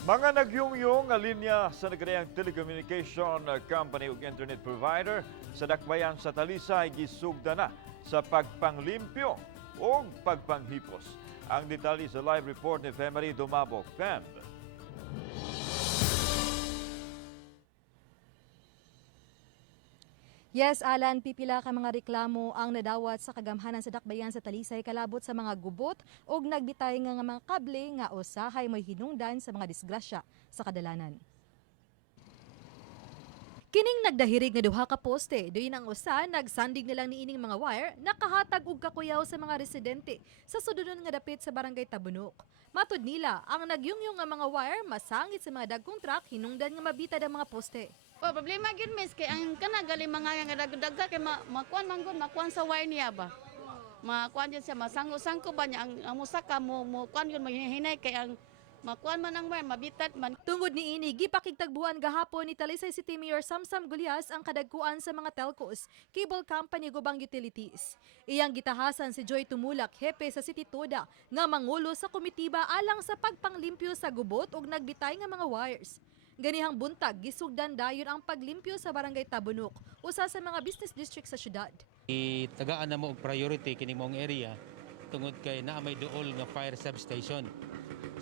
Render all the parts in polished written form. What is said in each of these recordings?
Mga nagyungyong nga linya sa nagrayang telecommunication company ug internet provider sa dakbayan sa Talisay gisugda na sa pagpanglimpyo o pagpanghipos. Ang detalye sa live report ni Femery Dumabok. Fem. Yes, Alan, pipila ka mga reklamo ang nadawat sa kagamhanan sa dakbayan sa Talisay kalabot sa mga gubot ug nagbitay nga mga kable nga usahay may hinungdan sa mga disgrasya sa kadalanan. Kining nagdahirig nga duha ka poste, doon ang usa nagsandig nilang niining mga wire nakahatag og kakuyaw sa mga residente sa sudunod nga dapit sa barangay Tabunok. Matud nila, ang nagyungyong nga mga wire masangit sa mga dagkong truck hinungdan nga mabitad ang mga poste. Oh, problema gyud miss kay ang kana gali mga nga dagdag kay makuan man gud makuan sa wire niya ba. Makuan gyud siya masangko-sangko ba niya ang musaka mo kuan gyud maghinay kay ang makuan man ang wire mabitat man. Tungod ni ini, gipakigtagbuan gahapon ni Talisay City Mayor Samsam Gulyas ang kadagkuan sa mga telcos, cable company gubang utilities. Iyang gitahasan si Joy Tumulak, hepe sa City Toda, nga mangulo sa komitiba alang sa pagpanglimpyo sa gubot ug nagbitay nga mga wires. Ganihang buntag, gisugdan dayon ang paglimpyo sa barangay Tabunok, usa sa mga business district sa syudad. Tagaan na mo og priority kini mong area tungod kay naa may duol nga fire substation.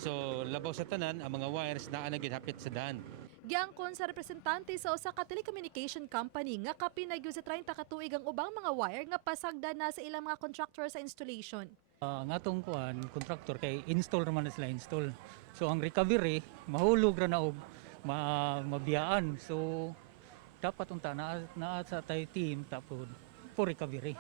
So labaw sa tanan ang mga wires naa na gid hapit sa daan. Giangkon sa representante sa usa ka telecommunication company nga kapinagyo sa 30 ka tuig ang ubang mga wire nga pasagda na sa ilang mga contractor sa installation. Ang atong kuan contractor kay install ra man na sila install. So ang recovery mahulog ra na og mabiyaan. So dapat unta na sa tayo team tapos for recovery.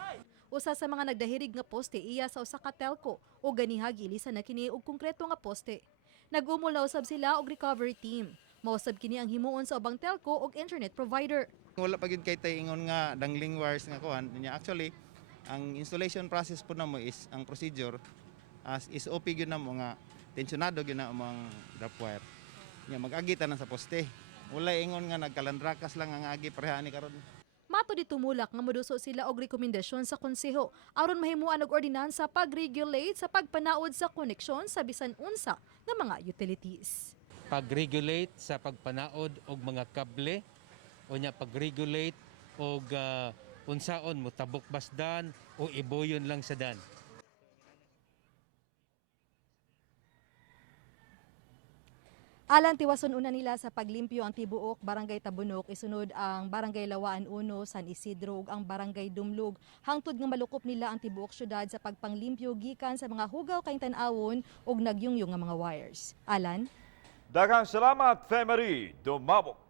Usa sa mga nagdahirig nga poste iya sa usa ka telco o ganiha gilisan na kini og konkreto nga poste. Nag-umol na usab sila og recovery team. Mausab kini ang himuon sa ubang telco og internet provider. Wala pa gyud kay tay ingon nga dangling wires nga kuan niya. Actually, ang installation process po namo is ang procedure as is OP gyud namo nga tensionado gyud na ang drop wire. Nya mag-agi ta na sa poste. Wala ingon nga nagkalandrakas lang ang agi pareha ni karon. Mato di tumulak nga moduso sila og rekomendasyon sa konseho aron mahimuan og ordinansa pag-regulate sa pagpanaod sa koneksyon sa bisan unsa nga mga utilities. Pag-regulate sa pagpanaod og mga kable o nya pag-regulate og unsaon mo tabok basdan o iboyon lang sa dan. Alang tiwason una nila sa paglimpyo ang tibuok Barangay Tabunok, isunod ang Barangay Lawaan 1, San Isidro ug ang Barangay Dumlog. Hangtod nga malukop nila ang tibuok syudad sa pagpanglimpyo gikan sa mga hugaw kay tan-awon ug nagyungyong nga mga wires. Alan? Daghang salamat, Femery Dumabok.